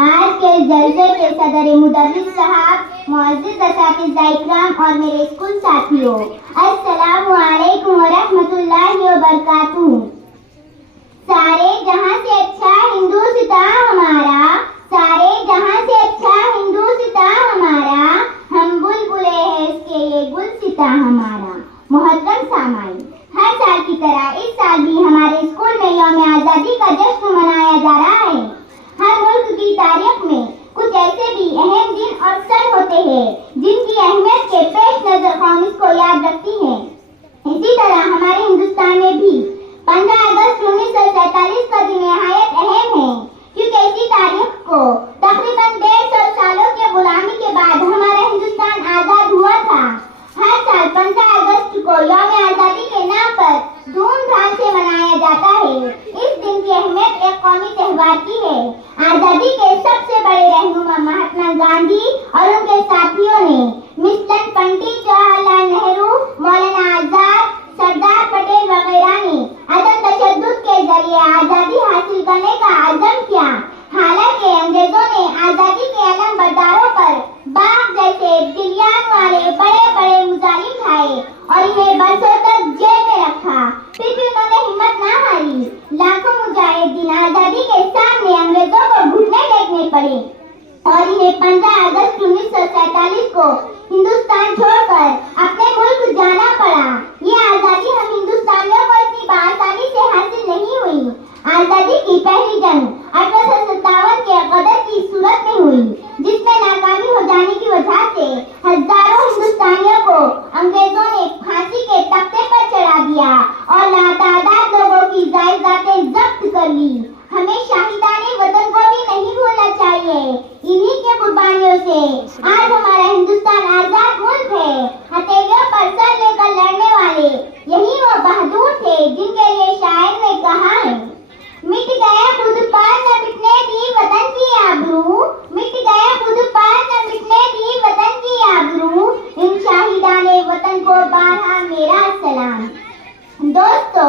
آج کے جلسے کے صدر مدرس صاحب، معزز اساتذہ اکرام اور میرے اسکول ساتھیوں، السلام علیکم ورحمۃ اللہ وبرکاتہ۔ سارے جہاں سے اچھا ہندوستان ہمارا، سارے جہاں سے اچھا ہندوستان ہمارا، ہم بلبلے ہیں اس کے یہ گلستاں ہمارا۔ محترم سامعین، ہر سال کی طرح اس سال بھی ہمارے اسکول میں یوم آزادی کا جشن منایا جا رہا ہے۔ ہر ملک کی تاریخ میں کچھ ایسے بھی اہم دن اور سن ہوتے ہیں جن کی اہمیت کے پیش نظر قوم اس کو یاد رکھتی ہے۔ اسی طرح ہمارے ہندوستان میں بھی 15 اگست 1947 کا دن نہایت اہم ہے، کیونکہ اسی تاریخ کو تقریباً 150 سالوں کی غلامی کے بعد ہمارا ہندوستان آزاد ہوا تھا۔ ہر سال 15 اگست کو یوم آزادی کے نام پر دھوم دھام سے منایا جاتا ہے۔ اس دن کی اہمیت ایک قومی تہوار کی ہے۔ آزادی کے سب سے بڑے رہنما مہاتما گاندھی اور ان کے ساتھیوں نے مثلاً پنڈت جواہر لال نہرو، مولانا آزاد، سردار پٹیل وغیرہ نے عدم تشدد کے ذریعے آزادی حاصل کرنے کا عزم کیا۔ حالانکہ انگریزوں نے آزادی کے علم برداروں پر باغ جیسے جلیان والے بڑے بڑے مظالم ڈھائے اور انہیں برسوں تک جیل میں رکھا، پھر بھی انہوں نے ہمت نہ ہاری۔ لاکھوں مجاہدین آزادی کے سامنے انگریزوں کو گھٹنے ٹیکنے پڑے اور انہیں 15 اگست 1947 کو ہندوستان چھوڑ کر اپنے ملک جانا پڑا۔ یہ آزادی ہم ہندوستانیوں کو اتنی بآسانی سے حاصل نہیں ہوئی۔ آزادی کی پہلی جنگ 1857 کے غدر کی صورت میں ہوئی، جس میں ناکامی ہو جانے کی وجہ سے ہزاروں ہندوستانیوں کو انگریزوں نے پھانسی کے تختے پر چڑھا دیا اور لاتعداد لوگوں کی جائیدادیں ضبط کر لی۔ ہمیں شاہدان وطن کو بھی نہیں بھولنا چاہیے۔ انہی کی قربانیوں سے آج ہمارا ہندوستان آزاد ملک ہے۔ ہتھیلیوں پر سر لے کر لڑنے والے یہی وہ بہادر تھے جن کے لیے شاعر نے کہا ہے، مٹ گیا خود پر نہ مٹنے دی وطن کی آبرو، مٹ گیا خود پر نہ مٹنے دی وطن کی آبرو، ان شاہدان وطن کو بارہا میرا سلام۔ دوستو،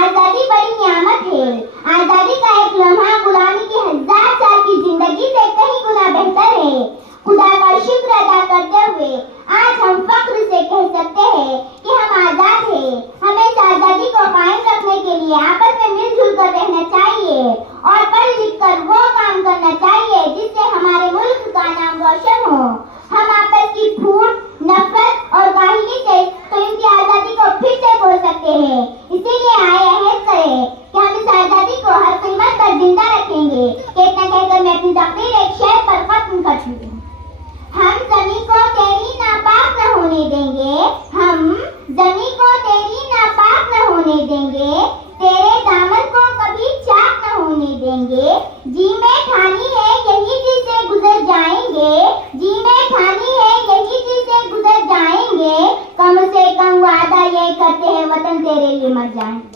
آزادی بڑی نعمت ہے۔ آزادی کا ایک لمحہ غلامی کی 1000 سال کی زندگی سے کہیں گنا بہتر ہے۔ خدا کا شکر ادا کرتے ہوئے آج ہم فخر سے کہہ سکتے ہیں کہ ہم آزاد ہیں۔ ہمیں اس آزادی کو قائم رکھنے کے لیے آپس میں مل جل کر رہنا چاہیے اور پڑھ لکھ کر وہ کام کرنا چاہیے جس سے ہمارے ملک کا نام روشن ہو۔ ہم آپس کی پھوٹ، نفرت اور کاہلی سے قیمتی آزادی کو پھر سے کھو سکتے ہیں۔ اسی لیے آئے عہد کریں کہ ہم اس آزادی کو ہر قیمت پر زندہ رکھیں گے۔ اتنا کہہ کر میں اپنی تقریر ایک شعر پر ختم کرتی ہوں۔ ہم زمین کو تیری ناپاک نہ ہونے دیں گے، ہم زمین کو تیری ناپاک نہ ہونے دیں گے، تیرے دامن کو کبھی چاک نہ ہونے دیں گے۔ جی میں ٹھانی ہے یہی چیز سے گزر جائیں گے، جی میں ٹھانی ہے یہی چیز سے گزر جائیں گے، کم سے کم وعدہ یہ کرتے ہیں وطن تیرے لیے مر جائیں گے۔